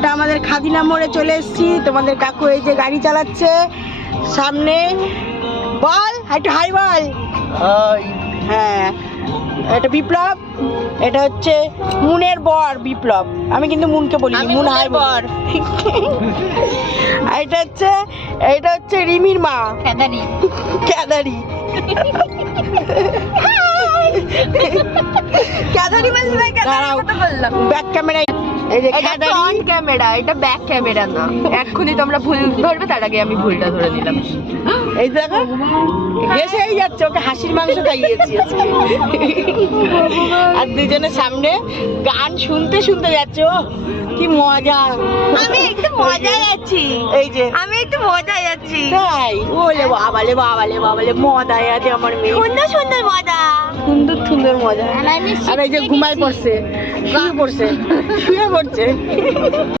এটা আমাদের খাদিনা মোড়ে চলে এসেছি। তোমাদের কাকু এই যে গাড়ি চালাচ্ছে সামনে। বল একটু হাই বল। হ্যাঁ, এটা বিপ্লব, এটা হচ্ছে মুনের বর বিপ্লব। আমি কিন্তু মুনকে বলি, মুন হাই বর। এটা হচ্ছে রিমির মা ক্যাদারি ক্যাদারি বললে ব্যাক ক্যামেরা। এই যে ফ্রন্ট ক্যামেরা, এটা ব্যাক ক্যামেরা না। এক্ষুনি তোমরা ভুল ধরবে, তার আগে আমি ভুলটা ধরে নিলাম। এই দেখো এসেই যাচ্ছে, ওকে হাসির মাংস খাইয়েছি আর দুজনের সামনে গান শুনতে শুনতে যাচ্ছে। ও কি মজা! আমি একটু মজায় আছি। এই যে আমি একটু মজায় আছি। তাই ওলে বাবালে বাবালে বাবালে মজায় আছে আমার মেয়ে। সুন্দর সুন্দর মজা, সুন্দর সুন্দর মজা। আর এই যে ঘুমায় পড়ছে, শুয়ে পড়ছে।